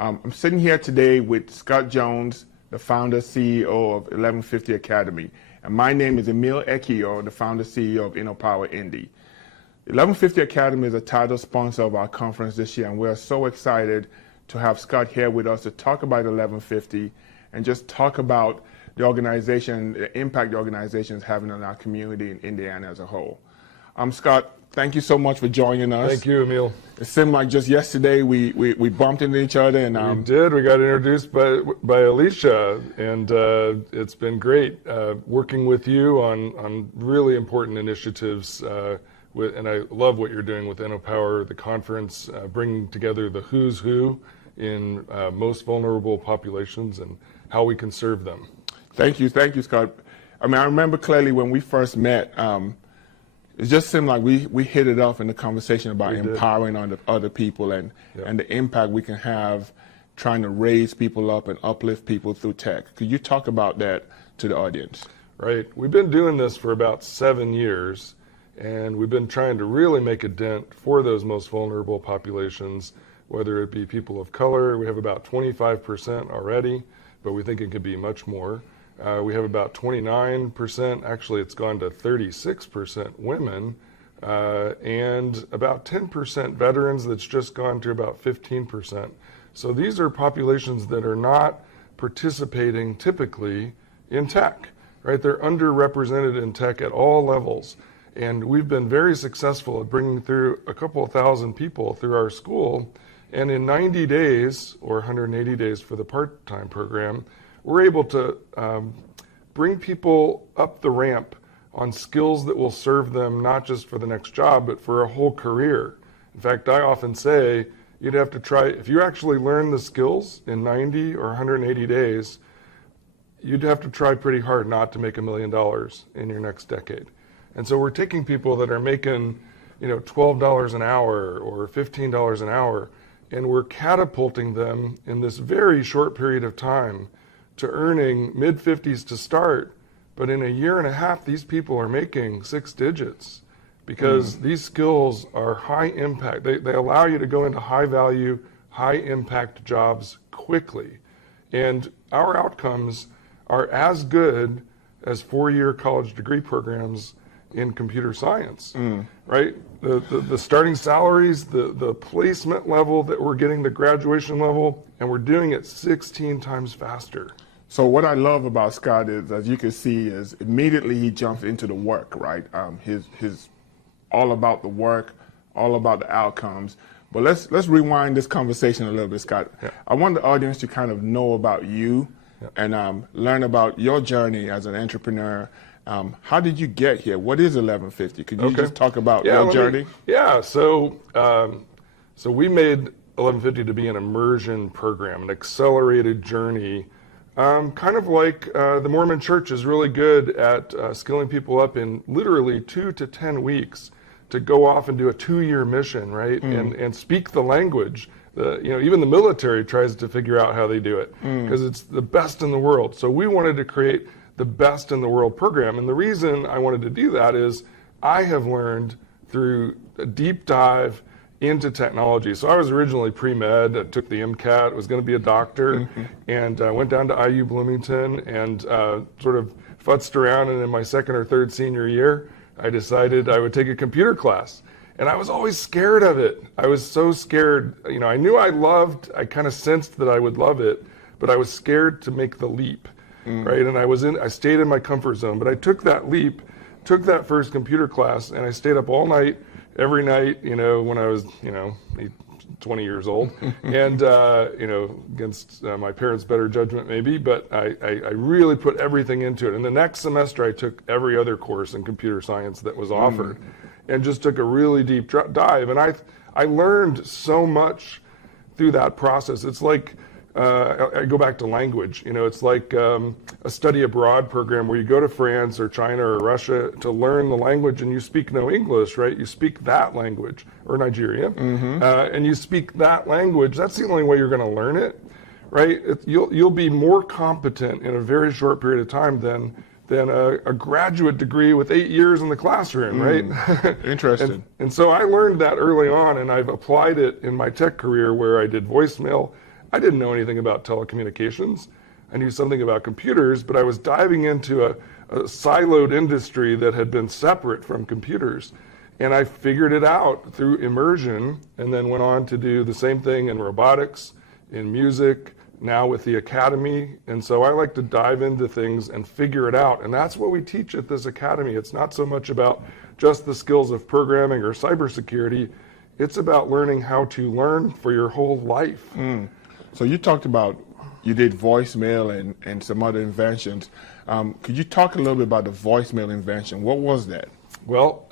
I'm sitting here today with Scott Jones, the founder, CEO of 1150 Academy. And my name is Emil Ekio, the founder, CEO of InnoPower Indy. 1150 Academy is a title sponsor of our conference this year, and we're so excited to have Scott here with us to talk about 1150 and just talk about the organization, the impact the organization is having on our community in Indiana as a whole. Scott, thank you so much for joining us. Thank you, Emil. It seemed like just yesterday we bumped into each other. And we did. We got introduced by Alicia, and it's been great working with you on really important initiatives. And I love what you're doing with InnoPower, the conference, bringing together the who's who in most vulnerable populations and how we can serve them. Thank you, Scott. I mean, I remember clearly when we first met. It just seemed like we hit it off in the conversation about empowering other people and the impact we can have trying to raise people up and uplift people through tech. Could you talk about that to the audience? Right. We've been doing this for about 7 years, and we've been trying to really make a dent for those most vulnerable populations, whether it be people of color. We have about 25% already, but we think it could be much more. We have about 29%, actually it's gone to 36% women, and about 10% veterans. That's just gone to about 15%. So these are populations that are not participating typically in tech, right? They're underrepresented in tech at all levels. And we've been very successful at bringing through a couple of thousand people through our school. And in 90 days, or 180 days for the part-time program, we're able to bring people up the ramp on skills that will serve them not just for the next job, but for a whole career. In fact, I often say you'd have to try, if you actually learn the skills in 90 or 180 days, you'd have to try pretty hard not to make $1 million in your next decade. And so we're taking people that are making, $12 an hour or $15 an hour, and we're catapulting them in this very short period of time to earning mid-50s to start, but in a year and a half, these people are making 6 digits because these skills are high impact. They allow you to go into high value, high impact jobs quickly. And our outcomes are as good as 4-year college degree programs in computer science, right? The starting salaries, the placement level that we're getting, the graduation level, and we're doing it 16 times faster. So what I love about Scott is, as you can see, is immediately he jumps into the work, right? His all about the work, all about the outcomes. But let's rewind this conversation a little bit, Scott. Yeah. I want the audience to kind of know about you and learn about your journey as an entrepreneur. How did you get here? What is 1150? Could you just talk about your journey? So we made 1150 to be an immersion program, an accelerated journey. Kind of like the Mormon Church is really good at skilling people up in literally 2 to 10 weeks to go off and do a 2-year mission, right? And speak the language. Even the military tries to figure out how they do it because it's the best in the world. So we wanted to create the best in the world program. And the reason I wanted to do that is I have learned through a deep dive into technology. So I was originally pre-med, I took the MCAT, was going to be a doctor, and went down to IU Bloomington and sort of futzed around, and in my 2nd or 3rd senior year, I decided I would take a computer class. And I was always scared of it. I was so scared. I knew I kind of sensed that I would love it, but I was scared to make the leap, right? And I stayed in my comfort zone, but I took that leap, took that first computer class, and I stayed up all night, every night, when I was, 20 years old, and, against my parents' better judgment maybe, but I really put everything into it. And the next semester I took every other course in computer science that was offered and just took a really deep dive. And I learned so much through that process. It's like, I go back to language, it's like a study abroad program where you go to France or China or Russia to learn the language and you speak no English, right? You speak that language, or Nigeria, and you speak that language. That's the only way you're going to learn it, right? You'll be more competent in a very short period of time than a graduate degree with 8 years in the classroom, right? Interesting. and so I learned that early on, and I've applied it in my tech career where I did voicemail I didn't know anything about telecommunications. I knew something about computers, but I was diving into a siloed industry that had been separate from computers. And I figured it out through immersion, and then went on to do the same thing in robotics, in music, now with the Academy. And so I like to dive into things and figure it out. And that's what we teach at this Academy. It's not so much about just the skills of programming or cybersecurity. It's about learning how to learn for your whole life. So you talked about, you did voicemail and some other inventions. Could you talk a little bit about the voicemail invention? What was that? Well,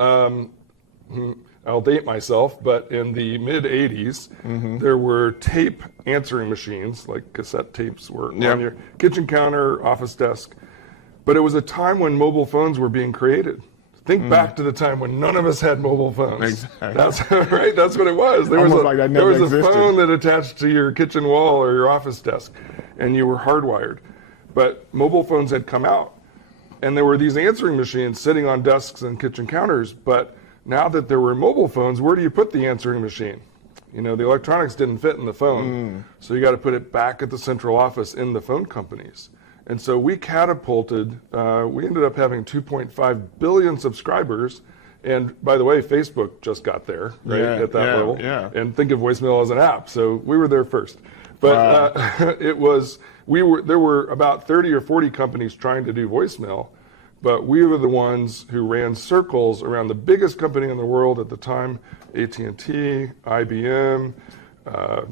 I'll date myself, but in the mid-'80s, there were tape answering machines, like cassette tapes were on your kitchen counter, office desk. But it was a time when mobile phones were being created. Think back to the time when none of us had mobile phones. Exactly. That's right. That's what it was. There was a phone that attached to your kitchen wall or your office desk, and you were hardwired. But mobile phones had come out, and there were these answering machines sitting on desks and kitchen counters. But now that there were mobile phones, where do you put the answering machine? You know, the electronics didn't fit in the phone, so you got to put it back at the central office in the phone companies. And so we catapulted, we ended up having 2.5 billion subscribers. And by the way, Facebook just got there, right, at that level. Yeah. And think of voicemail as an app, so we were there first. But there were about 30 or 40 companies trying to do voicemail, but we were the ones who ran circles around the biggest company in the world at the time, AT&T, IBM,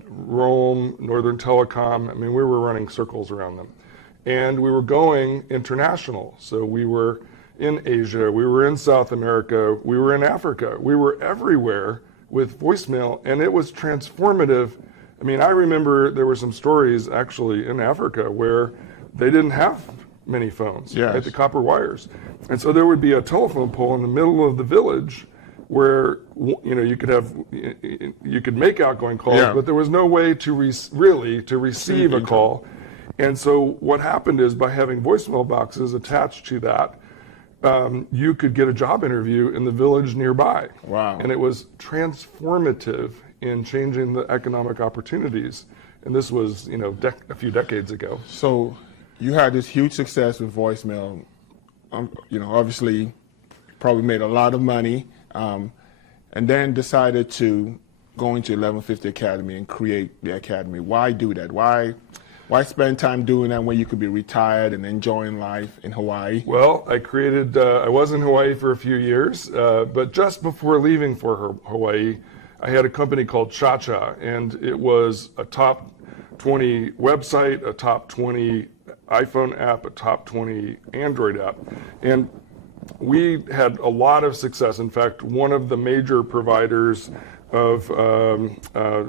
Rome, Northern Telecom. I mean, we were running circles around them. And we were going international. So we were in Asia, we were in South America, we were in Africa. We were everywhere with voicemail, and it was transformative. I mean, I remember there were some stories actually in Africa where they didn't have many phones, right, the copper wires. And so there would be a telephone pole in the middle of the village where, you know, you could make outgoing calls, but there was no way to receive a call. And so what happened is, by having voicemail boxes attached to that, you could get a job interview in the village nearby. Wow. And it was transformative in changing the economic opportunities. And this was, you know, a few decades ago. So you had this huge success with voicemail. You know, obviously probably made a lot of money, and then decided to go into 1150 Academy and create the Academy. Why do that? Why spend time doing that when you could be retired and enjoying life in Hawaii? Well, I was in Hawaii for a few years, but just before leaving for Hawaii, I had a company called Cha-Cha, and it was a top 20 website, a top 20 iPhone app, a top 20 Android app. And we had a lot of success. In fact, one of the major providers of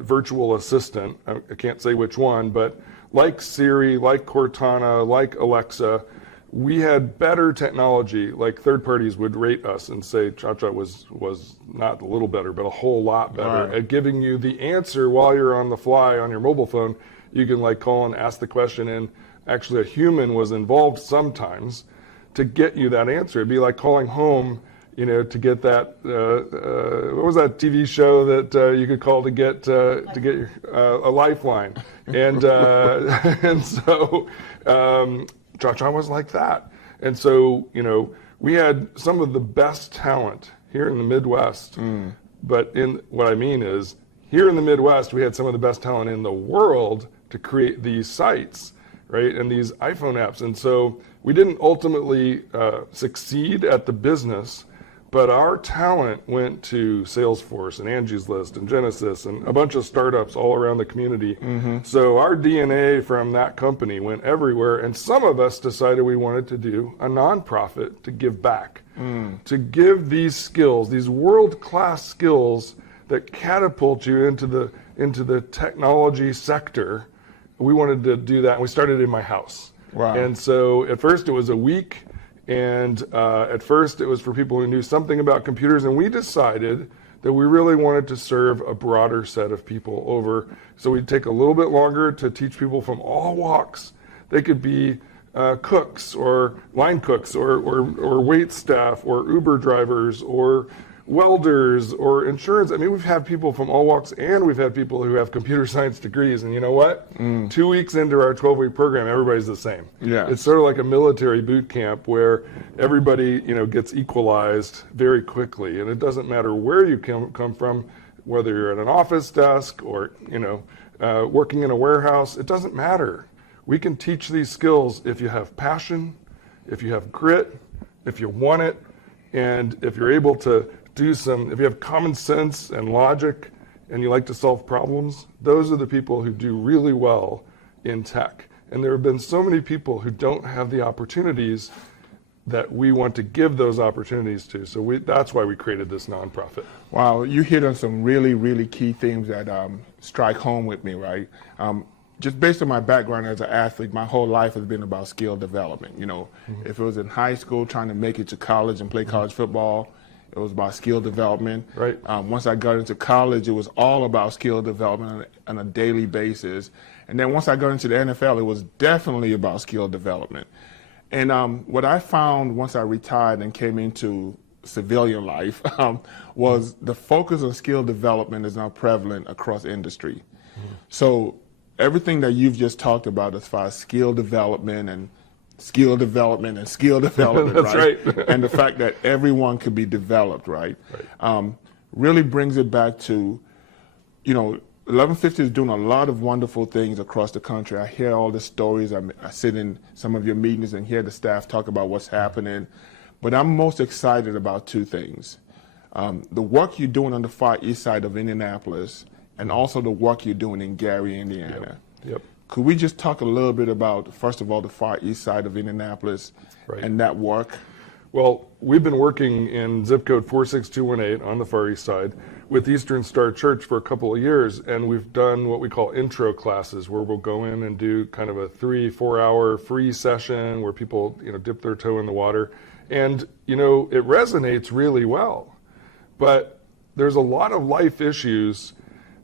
virtual assistant, I can't say which one, but like Siri, like Cortana, like Alexa, we had better technology. Like, third parties would rate us and say Cha-Cha was not a little better, but a whole lot better at giving you the answer while you're on the fly on your mobile phone. You can like call and ask the question, and actually a human was involved sometimes to get you that answer. It'd be like calling home, you know, to get that, what was that TV show that you could call to get your, a lifeline? And so Cha-Cha was like that. And so, you know, we had some of the best talent here in the Midwest. But what I mean is, here in the Midwest, we had some of the best talent in the world to create these sites, right, and these iPhone apps. And so we didn't ultimately succeed at the business, but our talent went to Salesforce and Angie's List and Genesis and a bunch of startups all around the community. So our DNA from that company went everywhere, and some of us decided we wanted to do a nonprofit to give back, to give these skills, these world-class skills that catapult you into the technology sector. We wanted to do that, and we started in my house. Wow. And so at first it was a week. And at first it was for people who knew something about computers, and we decided that we really wanted to serve a broader set of people over. So we'd take a little bit longer to teach people from all walks. They could be cooks or line cooks or wait staff or Uber drivers or welders or insurance. I mean, we've had people from all walks, and we've had people who have computer science degrees. And you know what? 2 weeks into our 12-week program, everybody's the same. Yeah. It's sort of like a military boot camp where everybody, gets equalized very quickly. And it doesn't matter where you come from, whether you're at an office desk or, working in a warehouse, it doesn't matter. We can teach these skills if you have passion, if you have grit, if you want it, and if you're able to if you have common sense and logic and you like to solve problems. Those are the people who do really well in tech. And there have been so many people who don't have the opportunities that we want to give those opportunities to. So that's why we created this nonprofit. Wow, you hit on some really, really key themes that strike home with me, right? Just based on my background as an athlete, my whole life has been about skill development. If it was in high school trying to make it to college and play college football, it was about skill development. Right. Once I got into college, it was all about skill development on a daily basis. And then once I got into the NFL, it was definitely about skill development. And what I found once I retired and came into civilian life was the focus on skill development is now prevalent across industry. So everything that you've just talked about as far as skill development and skill development and skill development, That's right. and the fact that everyone could be developed, right? Really brings it back to, 1150 is doing a lot of wonderful things across the country. I hear all the stories. I sit in some of your meetings and hear the staff talk about what's happening. But I'm most excited about two things. The work you're doing on the far east side of Indianapolis and also the work you're doing in Gary, Indiana. Yep. Could we just talk a little bit about, first of all, the far east side of Indianapolis and that work? Well, we've been working in zip code 46218 on the Far East Side with Eastern Star Church for a couple of years, and we've done what we call intro classes, where we'll go in and do kind of a 3-4 hour free session where people dip their toe in the water. And it resonates really well. But there's a lot of life issues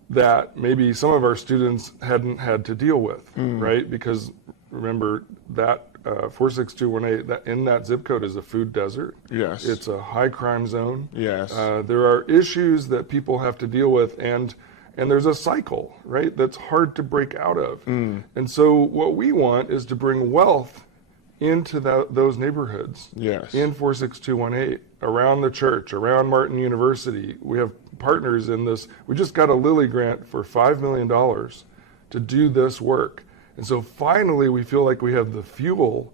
that maybe some of our students hadn't had to deal with, right? Because remember that 46218, in that zip code is a food desert. Yes. It's a high crime zone. Yes. There are issues that people have to deal with, and there's a cycle, right, that's hard to break out of. And so what we want is to bring wealth into those neighborhoods. Yes. In 46218, around the church, around Martin University. We have partners in this. We just got a Lilly grant for $5 million to do this work. And so finally we feel like we have the fuel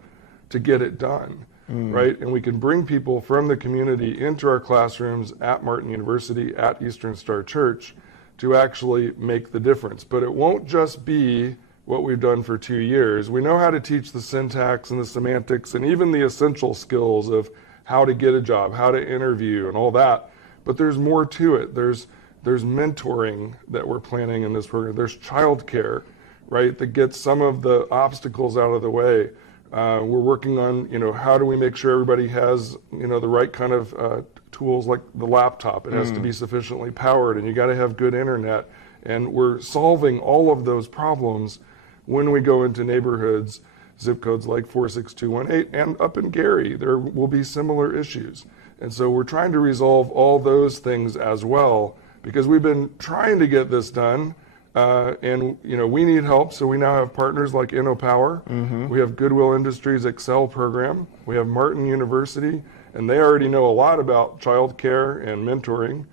to get it done, right? And we can bring people from the community into our classrooms at Martin University, at Eastern Star Church, to actually make the difference. But it won't just be what we've done for 2 years. We know how to teach the syntax and the semantics and even the essential skills of how to get a job, how to interview and all that. But there's more to it. There's mentoring that we're planning in this program. There's childcare, right, that gets some of the obstacles out of the way. We're working on, how do we make sure everybody has, the right kind of tools like the laptop. It has to be sufficiently powered, and you got to have good internet. And we're solving all of those problems when we go into neighborhoods, zip codes like 46218, and up in Gary, there will be similar issues. And so we're trying to resolve all those things as well, because we've been trying to get this done, and we need help. So we now have partners like InnoPower. We have Goodwill Industries Excel program. We have Martin University, and they already know a lot about childcare and mentoring.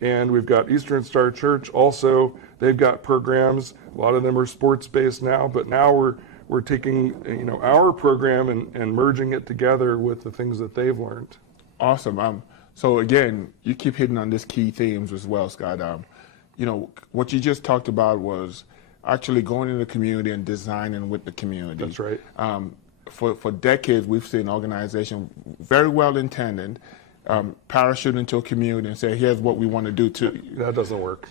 And we've got Eastern Star Church also. They've got programs. A lot of them are sports-based now, but now we're taking our program and merging it together with the things that they've learned. Awesome. So again, you keep hitting on these key themes as well, Scott. What you just talked about was actually going into the community and designing with the community. That's right. For decades, we've seen organizations very well intended parachute into a community and say, here's what we want to do to you. That doesn't work.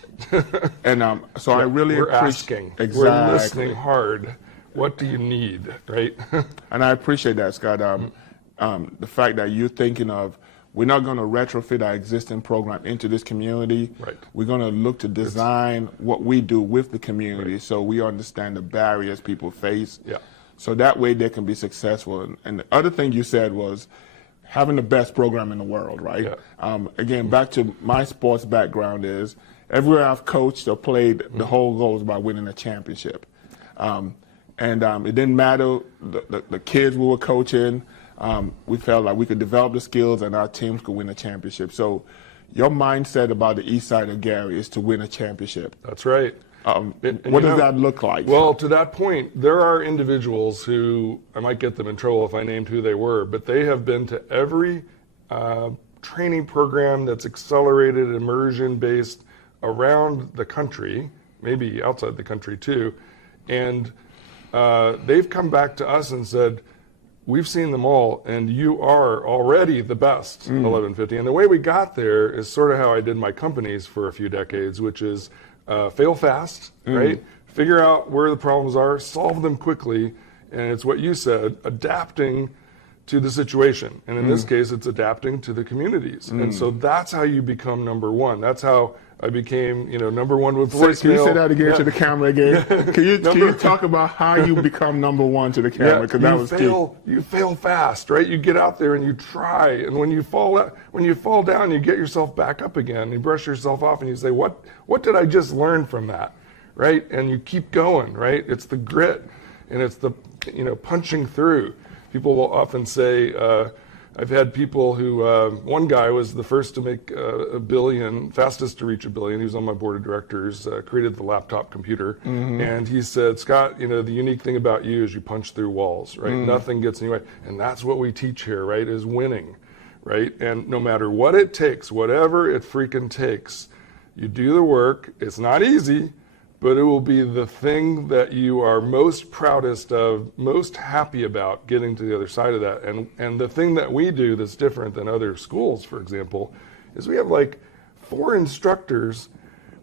And so I really we're appreciate asking. Exactly. We're listening hard. What do you need, right? And I appreciate that, Scott. The fact that you're thinking of, we're not going to retrofit our existing program into this community. Right. We're going to look to design what we do with the community so we understand the barriers people face. Yeah. So that way they can be successful. And the other thing you said was having the best program in the world, right? Yeah. Again, back to my sports background is everywhere I've coached or played, the whole goal is about winning a championship. It didn't matter the kids we were coaching. We felt like we could develop the skills and our teams could win a championship. So your mindset about the east side of Gary is to win a championship. That's right. What does that look like? Well, to that point, there are individuals who, I might get them in trouble if I named who they were, but they have been to every training program that's accelerated immersion based around the country, maybe outside the country too, and they've come back to us and said, we've seen them all, and you are already the best 1150. And the way we got there is sort of how I did my companies for a few decades, which is fail fast, right? Figure out where the problems are, solve them quickly, and it's what you said, adapting to the situation. And in this case, it's adapting to the communities. And so that's how you become number one. That's how I became, number one with voicemail. Can you say that again to the camera again? Can you talk about how you become number one to the camera? Because that was key. You fail fast, right? You get out there and you try, and when you fall down, you get yourself back up again. You brush yourself off, and you say, "What did I just learn from that?" Right? And you keep going, right? It's the grit, and it's the punching through. People will often say, I've had people who, one guy was the first to make $1 billion, fastest to reach $1 billion. He was on my board of directors, created the laptop computer. And he said, Scott, the unique thing about you is you punch through walls, right? Nothing gets in your way. And that's what we teach here, right, is winning, right? And no matter what it takes, whatever it freaking takes, you do the work. It's not easy, but it will be the thing that you are most proudest of, most happy about getting to the other side of that. And the thing that we do that's different than other schools, for example, is we have like 4 instructors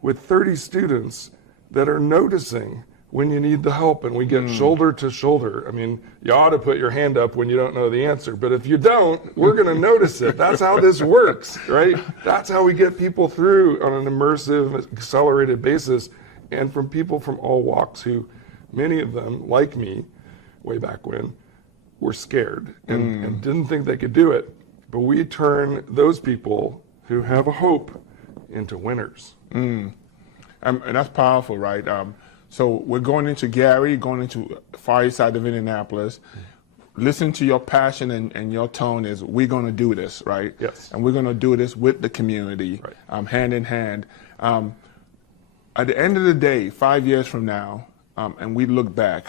with 30 students that are noticing when you need the help, and we get shoulder to shoulder. I mean, you ought to put your hand up when you don't know the answer, but if you don't, we're gonna notice it. That's how this works, right? That's how we get people through on an immersive, accelerated basis. And from people from all walks who, many of them, like me, way back when, were scared and didn't think they could do it. But we turn those people who have a hope into winners. And that's powerful, right? So we're going into Gary, going into the far east side of Indianapolis. Listen to your passion and your tone is, we're going to do this, right? Yes. And we're going to do this with the community, right. Hand in hand. At the end of the day, 5 years from now, and we look back,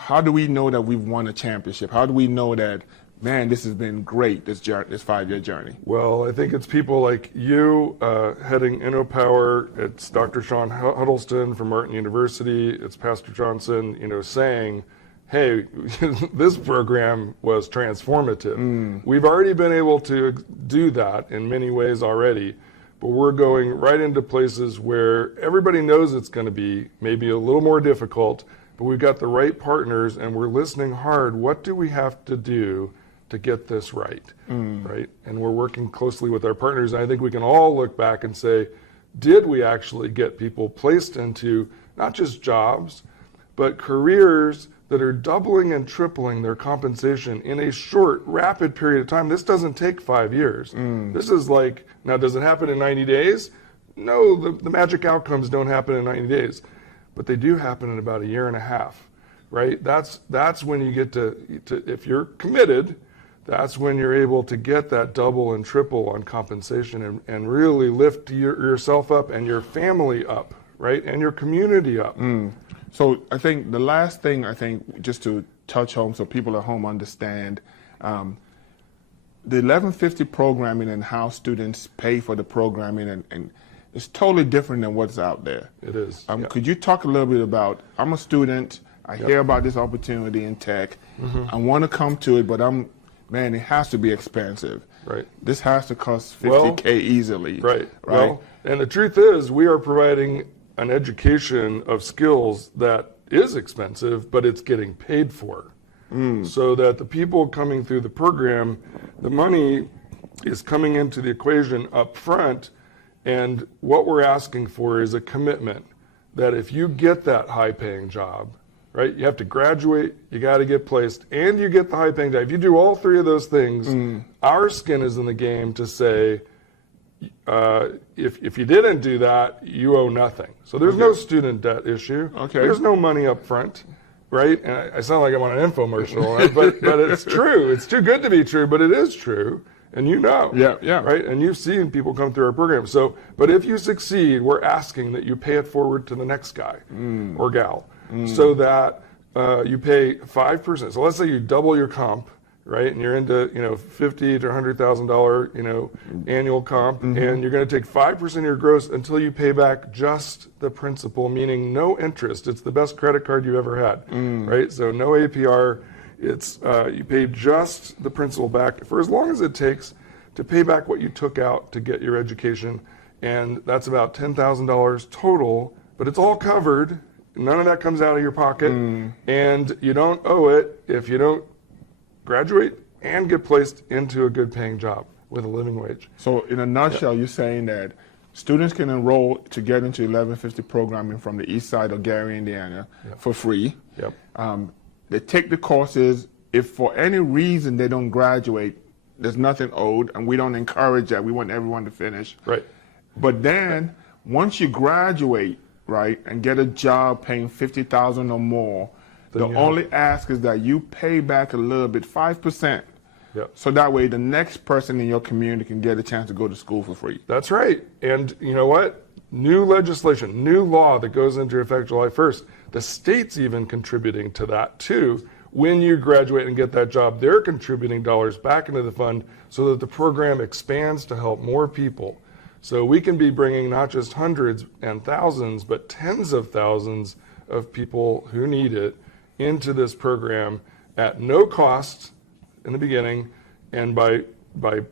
how do we know that we've won a championship? How do we know that, man, this has been great, this 5-year journey? Well, I think it's people like you heading InnoPower. It's Dr. Sean Huddleston from Martin University. It's Pastor Johnson, saying, hey, this program was transformative. We've already been able to do that in many ways already. But we're going right into places where everybody knows it's going to be maybe a little more difficult, but we've got the right partners and we're listening hard. What do we have to do to get this right? Right? And we're working closely with our partners. And I think we can all look back and say, did we actually get people placed into not just jobs, but careers that are doubling and tripling their compensation in a short, rapid period of time? This doesn't take 5 years. This is like, now does it happen in 90 days? No, the magic outcomes don't happen in 90 days, but they do happen in about 1.5 years, right? That's when you get to if you're committed, that's when you're able to get that double and triple on compensation and really lift yourself up and your family up, right? And your community up. So I think the last thing, just to touch home so people at home understand, the 1150 programming and how students pay for the programming and it's totally different than what's out there. It is. Could you talk a little bit about, I'm a student, I hear about this opportunity in tech, I want to come to it, but it has to be expensive. Right. This has to cost $50K easily. Right. Well, and the truth is we are providing an education of skills that is expensive, but it's getting paid for. So that the people coming through the program, the money is coming into the equation up front, and what we're asking for is a commitment that if you get that high-paying job, right? You have to graduate, you got to get placed, and you get the high paying job. If you do all three of those things, our skin is in the game to say, if you didn't do that, you owe nothing. So there's no student debt issue. There's no money up front, right? And I sound like I'm on an infomercial, but it's true. It's too good to be true, but it is true. And you know, right? And you've seen people come through our program. So, but if you succeed, we're asking that you pay it forward to the next guy or gal, so that you pay 5%. So let's say you double your comp, right? And you're into $50,000 to $100,000 annual comp, and you're going to take 5% of your gross until you pay back just the principal, meaning no interest. It's the best credit card you've ever had, right? So no APR. It's you pay just the principal back for as long as it takes to pay back what you took out to get your education, and that's about $10,000 total. But it's all covered. None of that comes out of your pocket, and you don't owe it if you don't graduate and get placed into a good-paying job with a living wage. So, in a nutshell, you're saying that students can enroll to get into 1150 programming from the east side of Gary, Indiana, for free. They take the courses. If for any reason they don't graduate, there's nothing owed, and we don't encourage that. We want everyone to finish. Right. But then, once you graduate, right, and get a job paying $50,000 or more, the only ask is that you pay back a little bit, 5%. So that way the next person in your community can get a chance to go to school for free. That's right. And you know what? New legislation, new law that goes into effect July 1st. The state's even contributing to that too. When you graduate and get that job, they're contributing dollars back into the fund so that the program expands to help more people. So we can be bringing not just hundreds and thousands, but tens of thousands of people who need it into this program at no cost in the beginning, and by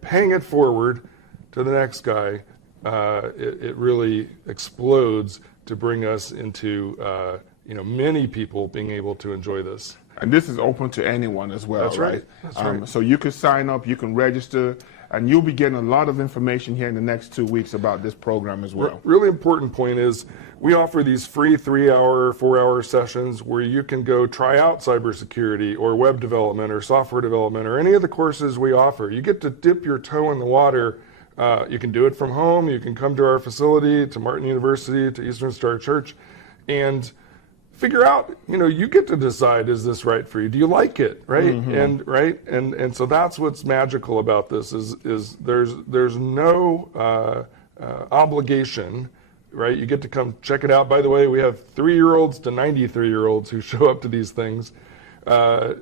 paying it forward to the next guy, it really explodes to bring us into many people being able to enjoy this. And this is open to anyone as well. That's right. That's right. So you can sign up, you can register, and you'll be getting a lot of information here in the next 2 weeks about this program as well. Really important point is we offer these free 3-hour, 4-hour sessions where you can go try out cybersecurity or web development or software development or any of the courses we offer. You get to dip your toe in the water. You can do it from home. You can come to our facility, to Martin University, to Eastern Star Church, and figure out, you get to decide, is this right for you? Do you like it, right? And so that's what's magical about this is there's no obligation, right? You get to come check it out. By the way, we have 3-year-olds to 93-year-olds who show up to these things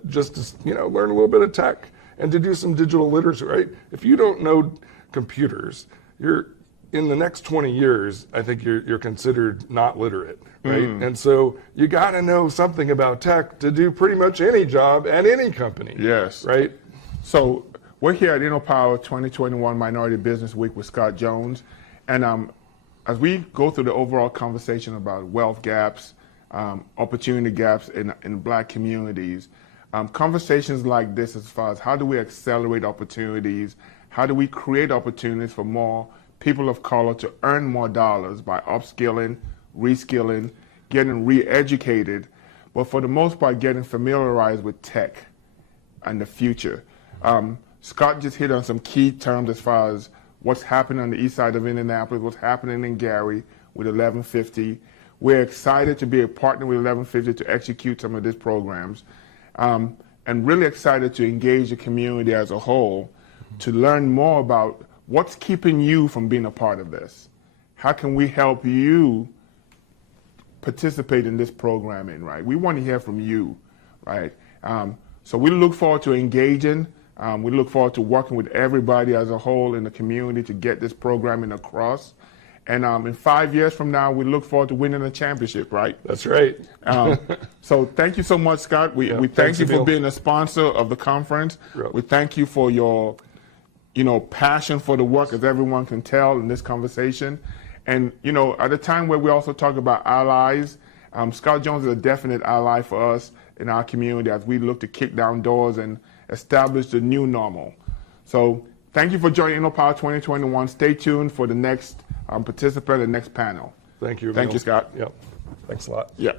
just to learn a little bit of tech and to do some digital literacy, right? If you don't know computers, you're in the next 20 years, I think you're considered not literate, right? And so you got to know something about tech to do pretty much any job at any company. Yes. Right? So we're here at InnoPower 2021 Minority Business Week with Scott Jones. And as we go through the overall conversation about wealth gaps, opportunity gaps in Black communities, conversations like this as far as how do we accelerate opportunities, how do we create opportunities for more people of color to earn more dollars by upskilling, reskilling, getting re-educated, but for the most part, getting familiarized with tech and the future. Scott just hit on some key terms as far as what's happening on the east side of Indianapolis, what's happening in Gary with 1150. We're excited to be a partner with 1150 to execute some of these programs, and really excited to engage the community as a whole to learn more about what's keeping you from being a part of this? How can we help you participate in this programming, right? We want to hear from you, right? So we look forward to engaging. We look forward to working with everybody as a whole in the community to get this programming across. And in 5 years from now, we look forward to winning a championship, right? That's right. So thank you so much, Scott. We thank you for being a sponsor of the conference. We thank you for your passion for the work, as everyone can tell in this conversation. And, at a time where we also talk about allies, Scott Jones is a definite ally for us in our community as we look to kick down doors and establish the new normal. So thank you for joining InnoPower 2021. Stay tuned for the next participant and next panel. Thank you. Thank you, Scott. Yep. Thanks a lot. Yeah.